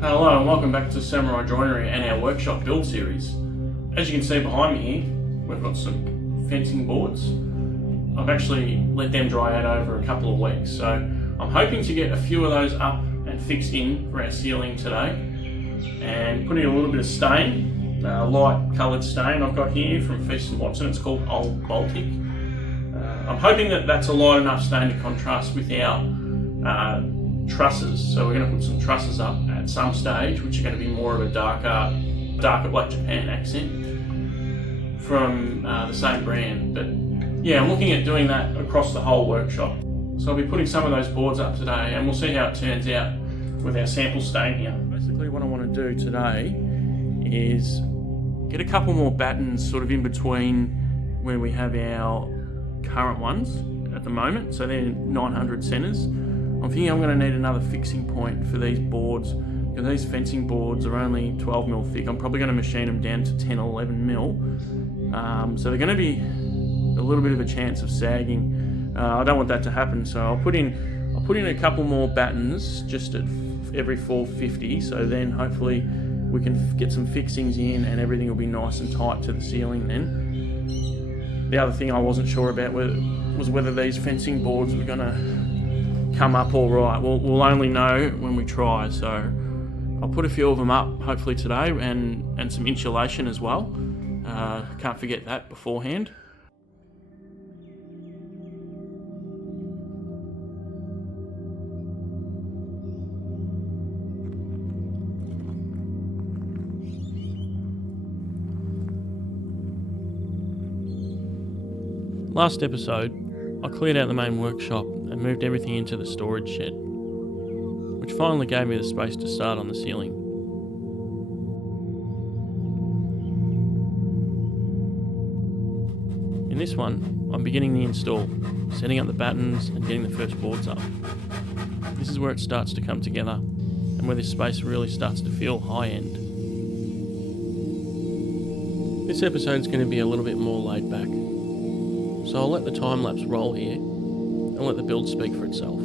Hello and welcome back to Samurai Joinery and our workshop build series. As you can see behind me here, we've got some fencing boards. I've actually let them dry out over a couple of weeks, so I'm hoping to get a few of those up and fixed in for our ceiling today, and putting a little bit of stain, light coloured stain I've got here from Feast & Watson. It's called Old Baltic. I'm hoping that that's a light enough stain to contrast with our trusses. So we're going to put some trusses up at some stage, which are going to be more of a darker black Japan accent from the same brand. But yeah, I'm looking at doing that across the whole workshop. So I'll be putting some of those boards up today, and we'll see how it turns out with our sample stain here. Basically what I want to do today is get a couple more battens sort of in between where we have our current ones at the moment, so they're 900 centres. I'm thinking I'm going to need another fixing point for these boards, because these fencing boards are only 12mm thick. I'm probably going to machine them down to 10 or 11mm, so they're going to be a little bit of a chance of sagging. I don't want that to happen, so I'll put in a couple more battens just at every 450, so then hopefully we can get some fixings in and everything will be nice and tight to the ceiling then. The other thing I wasn't sure about was whether these fencing boards were going to come up all right. We'll only know when we try, so I'll put a few of them up hopefully today, and some insulation as well. Can't forget that beforehand. Last episode, I cleared out the main workshop and moved everything into the storage shed, which finally gave me the space to start on the ceiling. In this one, I'm beginning the install, setting up the battens and getting the first boards up. This is where it starts to come together, and where this space really starts to feel high-end. This episode is going to be a little bit more laid back, so I'll let the time-lapse roll here and let the build speak for itself.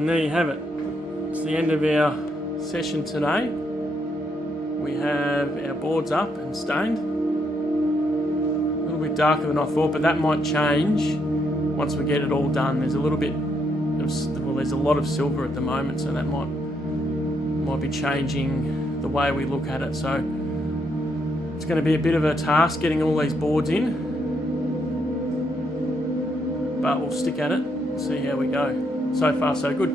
And there you have it. It's the end of our session today. We have our boards up and stained. A little bit darker than I thought, but that might change once we get it all done. There's a little bit of, well, there's a lot of silver at the moment, so that might be changing the way we look at it. So it's going to be a bit of a task getting all these boards in, but we'll stick at it and see how we go. So far so good.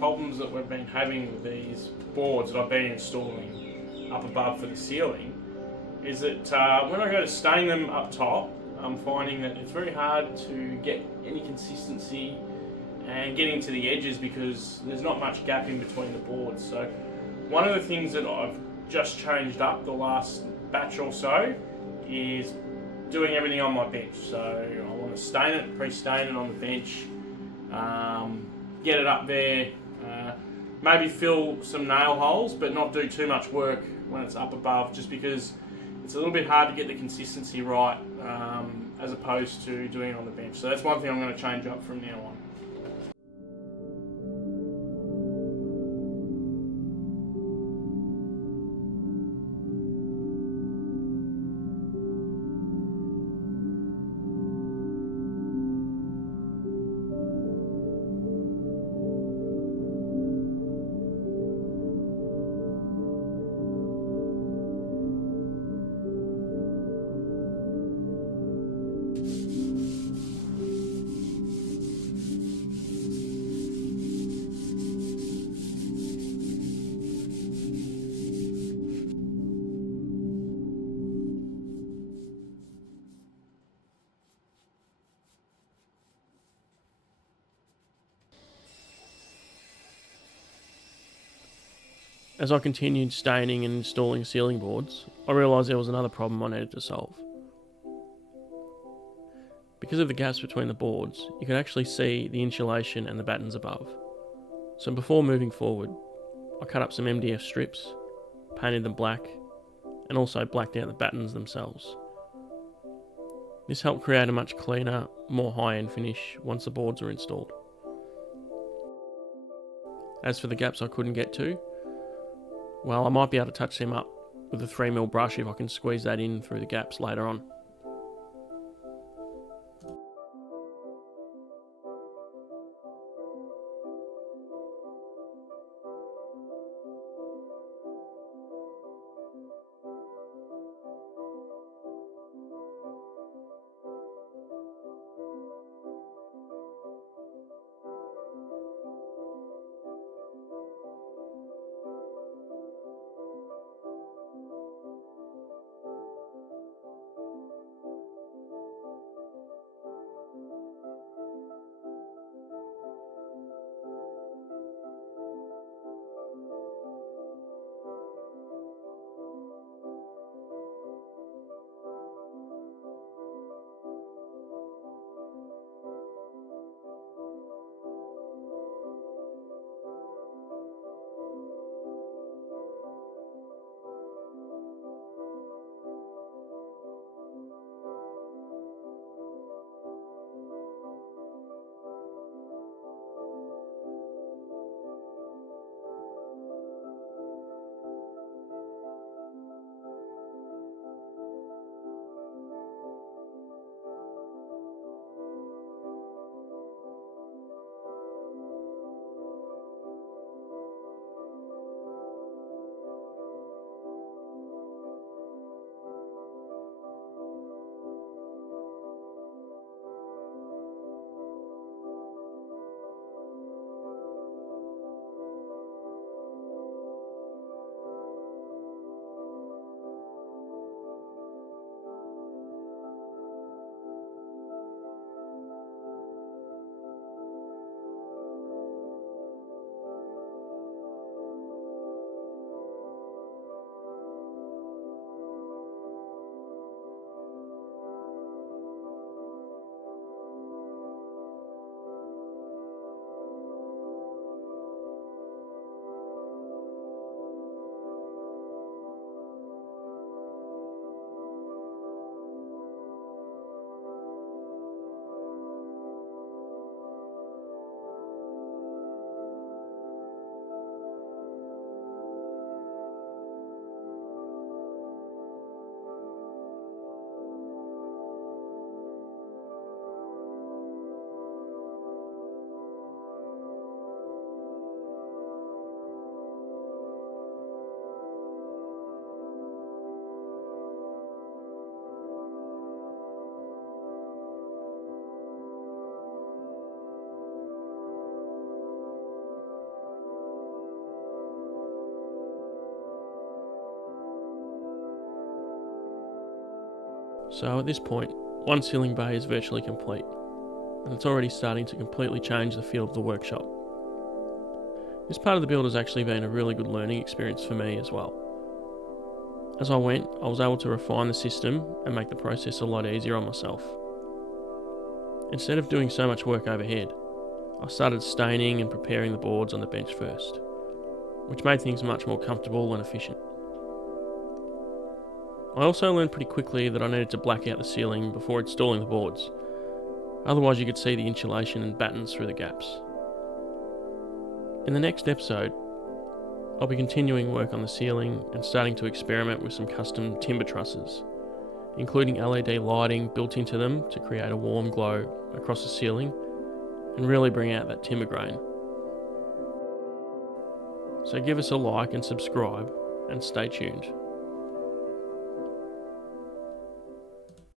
problems that we've been having with these boards that I've been installing up above for the ceiling is that when I go to stain them up top, I'm finding that it's very hard to get any consistency and getting to the edges because there's not much gap in between the boards. So one of the things that I've just changed up the last batch or so is doing everything on my bench. So I want to stain it, pre-stain it on the bench, get it up there, maybe fill some nail holes but not do too much work when it's up above, just because it's a little bit hard to get the consistency right as opposed to doing it on the bench. So that's one thing I'm going to change up from now on. As I continued staining and installing ceiling boards, I realised there was another problem I needed to solve. Because of the gaps between the boards, you can actually see the insulation and the battens above. So before moving forward, I cut up some MDF strips, painted them black, and also blacked out the battens themselves. This helped create a much cleaner, more high-end finish once the boards were installed. As for the gaps I couldn't get to, well, I might be able to touch them up with a 3mm brush if I can squeeze that in through the gaps later on. So at this point, one ceiling bay is virtually complete, and it's already starting to completely change the feel of the workshop. This part of the build has actually been a really good learning experience for me as well. As I went, I was able to refine the system and make the process a lot easier on myself. Instead of doing so much work overhead, I started staining and preparing the boards on the bench first, which made things much more comfortable and efficient. I also learned pretty quickly that I needed to black out the ceiling before installing the boards, otherwise you could see the insulation and battens through the gaps. In the next episode, I'll be continuing work on the ceiling and starting to experiment with some custom timber trusses, including LED lighting built into them to create a warm glow across the ceiling and really bring out that timber grain. So give us a like and subscribe, and stay tuned.